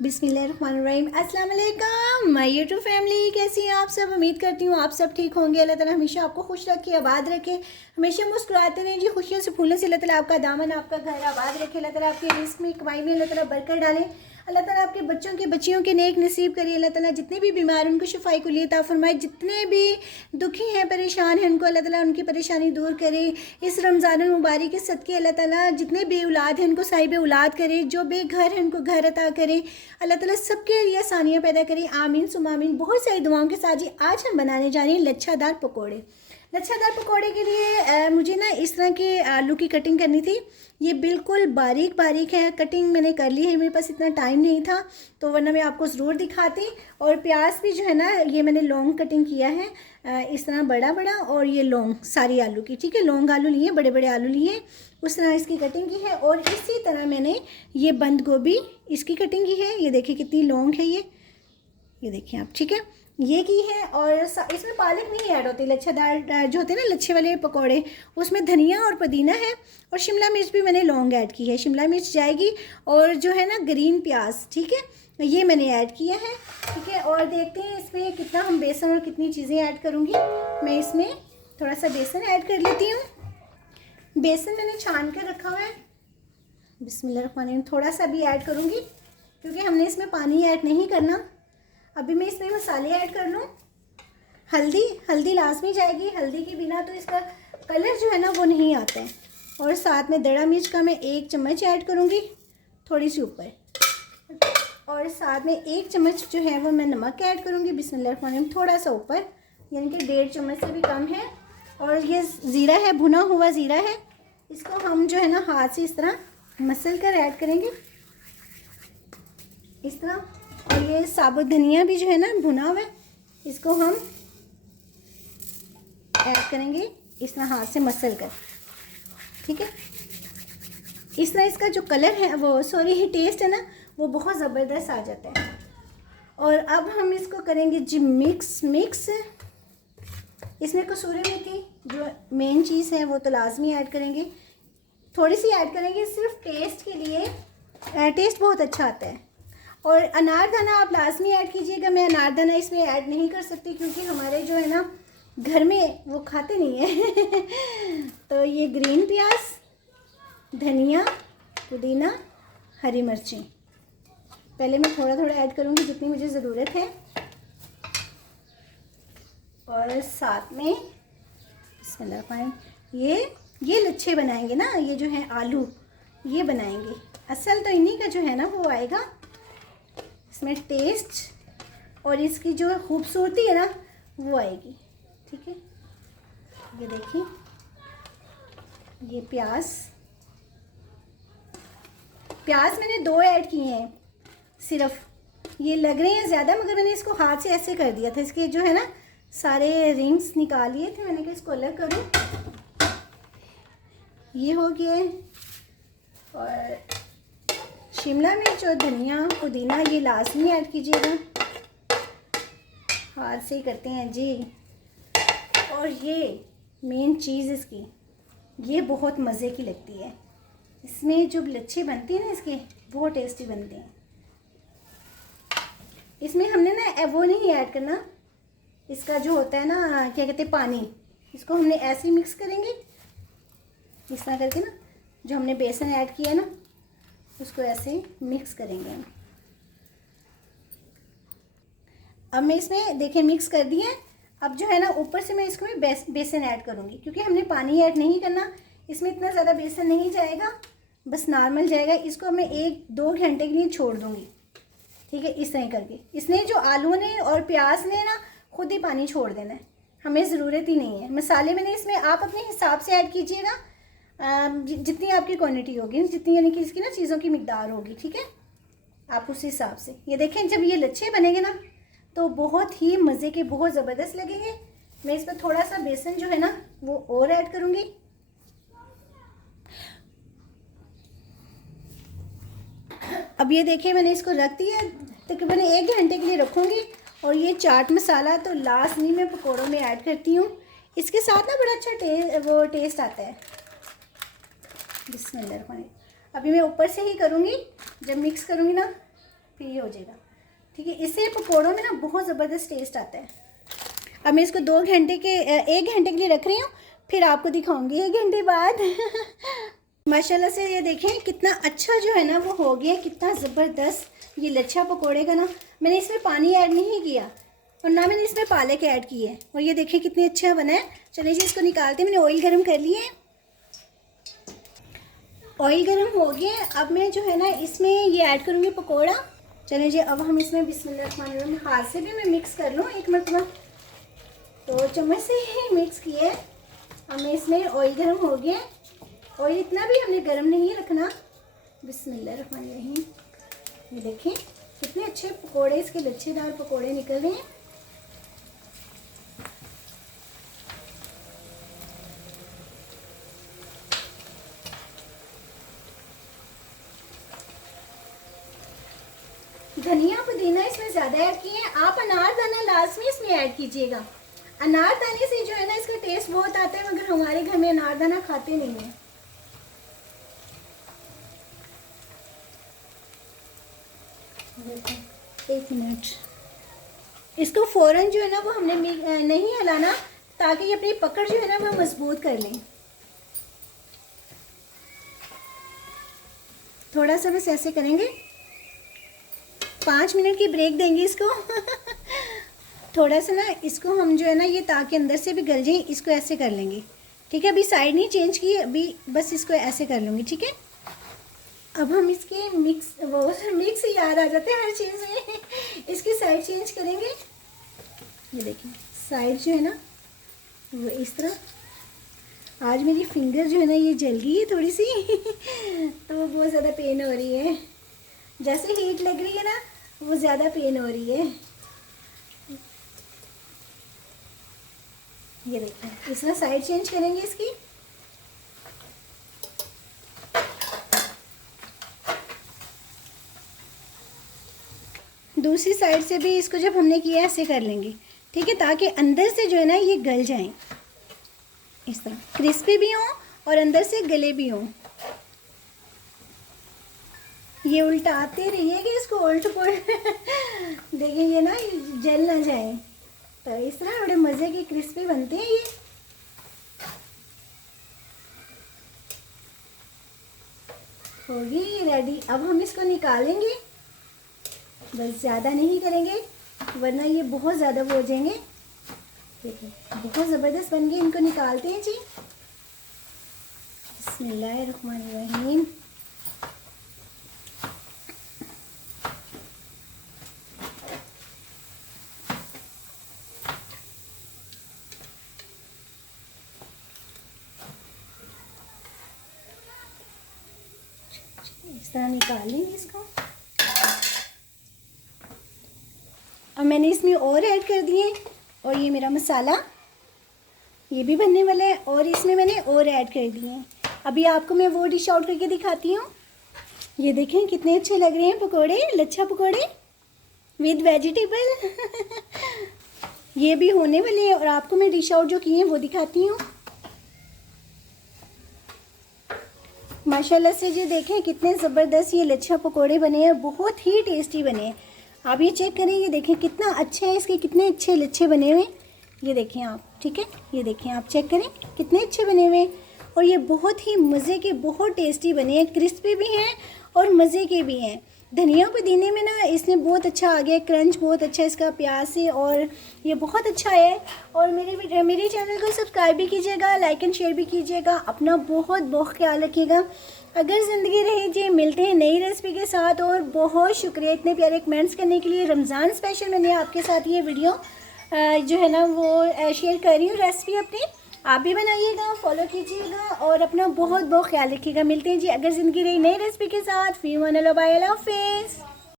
बिस्मिल्लाहिर्रहमानिर्रहीम। अस्सलाम वालेकुम माय यूट्यूब फैमिली, कैसी हैं आप सब। उम्मीद करती हूँ आप सब ठीक होंगे। अल्लाह ताला हमेशा आपको खुश रखे, आबाद रखे, हमेशा मुस्कुराते रहें जी, खुशियों से फूलों से। अल्लाह ताला आपका दामन, आपका घर आबाद रखे। अल्लाह ताला आपके रिस्क में, कमाई में अल्लाह ताला बरकत डालें। अल्लाह ताला आपके बच्चों के बच्चियों के नेक नसीब करिए। अल्लाह ताला जितने भी बीमार उनको शिफाई को लिए फरमाए, जितने भी दुखी हैं परेशान हैं उनको अल्लाह ताला उनकी परेशानी दूर करे। इस रमज़ान मुबारक के सदके अल्लाह ताला जितने बे औलाद हैं उनको साहिब औलाद करे, जो बेघर हैं उनको घर अता करे। अल्लाह ताला सबके लिए आसानियाँ पैदा करें, आमीन सुम आमीन। बहुत सारी दुआओं के साथ जी आज हम बनाने जा रहे हैं लच्छादार पकोड़े। लच्छादार पकोड़े के लिए मुझे ना इस तरह के आलू की कटिंग करनी थी। ये बिल्कुल बारीक बारीक है, कटिंग मैंने कर ली है, मेरे पास इतना टाइम नहीं था तो वरना मैं आपको ज़रूर दिखाती। और प्याज भी जो है ना ये मैंने लॉन्ग कटिंग किया है, इस तरह बड़ा बड़ा, और ये लॉन्ग सारी आलू की, ठीक है, लॉन्ग आलू लिए, बड़े बड़े आलू लिए, उस तरह इसकी कटिंग की है। और इसी तरह मैंने ये बंद गोभी इसकी कटिंग की है, ये देखिए कितनी लॉन्ग है ये देखिए आप, ठीक है, ये की है। और इसमें पालक नहीं ऐड होती, लच्छेदार जो होते हैं ना लच्छे वाले पकोड़े, उसमें धनिया और पुदीना है, और शिमला मिर्च भी मैंने लौंग ऐड की है, शिमला मिर्च जाएगी, और जो है ना ग्रीन प्याज, ठीक है, ये मैंने ऐड किया है, ठीक है। और देखते हैं इसमें कितना हम बेसन और कितनी चीज़ें ऐड करूँगी। मैं इसमें थोड़ा सा बेसन ऐड कर लेती हूँ। बेसन मैंने छान कर रखा हुआ है, बिस्मिल्लाहिर्रहमानिर्रहीम। थोड़ा सा भी ऐड करूँगी क्योंकि हमने इसमें पानी ऐड नहीं करना। अभी मैं इसमें मसाले ऐड कर लूँ। हल्दी लाजमी जाएगी, हल्दी के बिना तो इसका कलर जो है ना वो नहीं आता है। और साथ में दड़ा मिर्च का मैं 1 चम्मच ऐड करूँगी, थोड़ी सी ऊपर, और साथ में 1 चम्मच जो है वो मैं नमक ऐड करूँगी, बिस्मिल्लाहिर्रहमानिर्रहीम, थोड़ा सा ऊपर, यानी कि 1.5 चम्मच से भी कम है। और ये ज़ीरा है, भुना हुआ ज़ीरा है, इसको हम जो है ना हाथ से इस तरह मसल कर ऐड करेंगे, इस तरह। और ये साबुत धनिया भी जो है ना भुना हुआ है, इसको हम ऐड करेंगे इस तरह हाथ से मसल कर, ठीक है। इस तरह इसका जो कलर है वो टेस्ट है ना वो बहुत ज़बरदस्त आ जाता है। और अब हम इसको करेंगे जी मिक्स। इसमें कसूरी मेथी जो मेन चीज़ है वो तो लाजमी ऐड करेंगे, थोड़ी सी ऐड करेंगे सिर्फ टेस्ट के लिए, टेस्ट बहुत अच्छा आता है। और अनारदाना आप लाजमी ऐड कीजिएगा, मैं अनारदाना इसमें ऐड नहीं कर सकती क्योंकि हमारे जो है ना घर में वो खाते नहीं है तो ये ग्रीन प्याज, धनिया, पुदीना, हरी मिर्चें पहले मैं थोड़ा थोड़ा ऐड करूँगी जितनी मुझे ज़रूरत है। और साथ में ये लच्छे बनाएंगे ना, ये जो है आलू ये बनाएंगे, असल तो इन्हीं का जो है ना वो आएगा इसमें टेस्ट, और इसकी जो खूबसूरती है ना वो आएगी, ठीक है। ये देखिए ये प्याज मैंने 2 ऐड किए हैं सिर्फ, ये लग रहे हैं ज़्यादा मगर मैंने इसको हाथ से ऐसे कर दिया था, इसके जो है ना सारे रिंग्स निकाल लिए थे, मैंने कहा इसको अलग करूँ। ये हो गया। और शिमला मिर्च और धनिया पुदीना ये लाजमी ऐड कीजिएगा, हाथ से ही करते हैं जी। और ये मेन चीज़ इसकी, ये बहुत मज़े की लगती है, इसमें जो लच्छे बनते हैं ना इसके बहुत टेस्टी बनते हैं। इसमें हमने ना वो नहीं ऐड करना, इसका जो होता है ना क्या कहते हैं पानी, इसको हमने ऐसे ही मिक्स करेंगे इस तरह करके ना, जो हमने बेसन ऐड किया ना उसको ऐसे मिक्स करेंगे हम। अब मैं इसमें देखिए मिक्स कर दिया है। अब जो है ना ऊपर से मैं इसको बेसन ऐड करूँगी क्योंकि हमने पानी ऐड नहीं करना, इसमें इतना ज़्यादा बेसन नहीं जाएगा, बस नॉर्मल जाएगा। इसको मैं 1-2 घंटे के लिए छोड़ दूँगी, ठीक है, इस तरह करके। इसने जो आलू ने और प्याज ने ना खुद ही पानी छोड़ देना है, हमें ज़रूरत ही नहीं है। मसाले मैंने इसमें आप अपने हिसाब से ऐड कीजिएगा, जितनी आपकी क्वांटिटी होगी, जितनी यानी कि इसकी ना चीज़ों की मिकदार होगी, ठीक है, आप उस हिसाब से। ये देखें जब ये लच्छे बनेंगे ना तो बहुत ही मज़े के, बहुत ज़बरदस्त लगेंगे। मैं इस पर थोड़ा सा बेसन जो है ना वो और ऐड करूँगी। अब ये देखिए मैंने इसको रख दिया, तकरीबन 1 घंटे के लिए रखूँगी। और ये चाट मसाला तो लाजमी मैं पकौड़ों में ऐड करती हूँ, इसके साथ ना बड़ा अच्छा टेस्ट आता है। बिस्मिल्लाह। अभी मैं ऊपर से ही करूँगी, जब मिक्स करूँगी ना फिर ये हो जाएगा। ठीक है, इससे पकौड़ों में ना बहुत ज़बरदस्त टेस्ट आता है। अब मैं इसको 1 घंटे के लिए रख रही हूँ, फिर आपको दिखाऊंगी 1 घंटे बाद। माशाल्लाह से ये देखें कितना अच्छा जो है ना वो हो गया, कितना ज़बरदस्त ये लच्छा पकोड़े का ना। मैंने इसमें पानी ऐड नहीं किया और ना मैंने इसमें पालक ऐड की है, और ये देखें कितने अच्छा बना है। चलिए जी इसको निकालते हैं। मैंने ऑयल गर्म कर लिए है, ऑयल गर्म हो गया। अब मैं जो है ना इसमें ये ऐड करूँगी पकौड़ा। चलिए जी अब हम इसमें बिस्मिल्लाहिर्रहमानिर्रहीम हाथ से भी मैं मिक्स कर लूँ एक मरतबा, 2 चम्मच से ही मिक्स किए। अब मैं इसमें ऑयल गर्म हो गया, ऑयल इतना भी हमने गर्म नहीं रखना। बिस्मिल्लाहिर्रहमानिर्रहीम, ये देखें कितने अच्छे पकोड़े, इसके लच्छेदार पकोड़े निकल रहे हैं। धनिया पुदीना इसमें ज़्यादा ऐड किए हैं। आप अनारदाना लास्ट में इसमें ऐड कीजिएगा। अनारदाने से जो है ना इसका टेस्ट बहुत आता है, मगर हमारे घर में अनारदाना खाते नहीं हैं। एक मिनट, इसको फ़ौरन जो है ना वो हमने नहीं हिलाना, ताकि ये अपनी पकड़ जो है ना वो मजबूत कर लें। थोड़ा सा बस ऐसे करेंगे, 5 मिनट की ब्रेक देंगे इसको। थोड़ा सा ना इसको हम जो है ना ये ताकि अंदर से भी गल जाए, इसको ऐसे कर लेंगे। ठीक है, अभी साइड नहीं चेंज की, अभी बस इसको ऐसे कर लूँगी। ठीक है, अब हम इसके मिक्स याद आ जाते हैं हर चीज़ में। इसकी साइड चेंज करेंगे। ये देखिए साइड जो है ना वो इस तरह। आज मेरी फिंगर जो है ना ये जल गई है थोड़ी सी। तो बहुत ज़्यादा पेन हो रही है, जैसे हीट लग रही है ना वो ज़्यादा पेन हो रही है। ये देखिए इस तरह साइड चेंज करेंगे इसकी। दूसरी साइड से भी इसको जब हमने किया ऐसे कर लेंगे। ठीक है, ताकि अंदर से जो है ना ये गल जाएं, इस तरह क्रिस्पी भी हों और अंदर से गले भी हों। ये उल्टाते रहिएगा इसको उल्ट पुल्ट। देखिए ये ना जल ना जाए, तो इस तरह बड़े मज़े के क्रिस्पी बनते हैं ये। होगी रेडी। अब हम इसको निकालेंगे, बस ज़्यादा नहीं करेंगे वरना ये बहुत ज़्यादा वो हो जाएंगे। देखिए बहुत ज़बरदस्त बन गए, इनको निकालते हैं जी। बिस्मिल्लाहिर्रहमानिर्रहीम। इस तरह निकाल लेंगे इसको। अब मैंने इसमें और ऐड कर दिए, और ये मेरा मसाला ये भी बनने वाला है, और इसमें मैंने और ऐड कर दिए हैं। अभी आपको मैं वो डिश आउट करके दिखाती हूँ। ये देखें कितने अच्छे लग रहे हैं पकोड़े, लच्छा पकोड़े विद वेजिटेबल। ये भी होने वाले हैं, और आपको मैं डिश आउट जो किए हैं वो दिखाती हूँ। माशाल्लाह से जो देखें कितने ज़बरदस्त ये लच्छा पकोड़े बने हैं, बहुत ही टेस्टी बने हैं। आप ये चेक करें, ये देखें कितना अच्छा है, इसके कितने अच्छे लच्छे बने हुए हैं। ये देखें आप, ठीक है, ये देखें आप चेक करें कितने अच्छे बने हुए हैं, और ये बहुत ही मज़े के बहुत टेस्टी बने हैं, क्रिस्पी भी हैं और मज़े के भी हैं। धनिया पुदीने में ना इसने बहुत अच्छा आ गया, क्रंच बहुत अच्छा इसका प्याज से, और ये बहुत अच्छा है। और मेरे चैनल को सब्सक्राइब भी कीजिएगा, लाइक एंड शेयर भी कीजिएगा। अपना बहुत बहुत ख्याल रखिएगा। अगर ज़िंदगी रही जी, मिलते हैं नई रेसिपी के साथ। और बहुत शुक्रिया इतने प्यारे कमेंट्स करने के लिए। रमज़ान स्पेशल मैंने आपके साथ ये वीडियो जो है ना वो शेयर कर रही हूँ रेसिपी अपनी। आप भी बनाइएगा, फॉलो कीजिएगा, और अपना बहुत बहुत ख्याल रखिएगा। मिलते हैं जी अगर ज़िंदगी रही नई रेसिपी के साथ। फ़ी अमान अल्लाह, बाय, अल्लाह हाफ़िज़।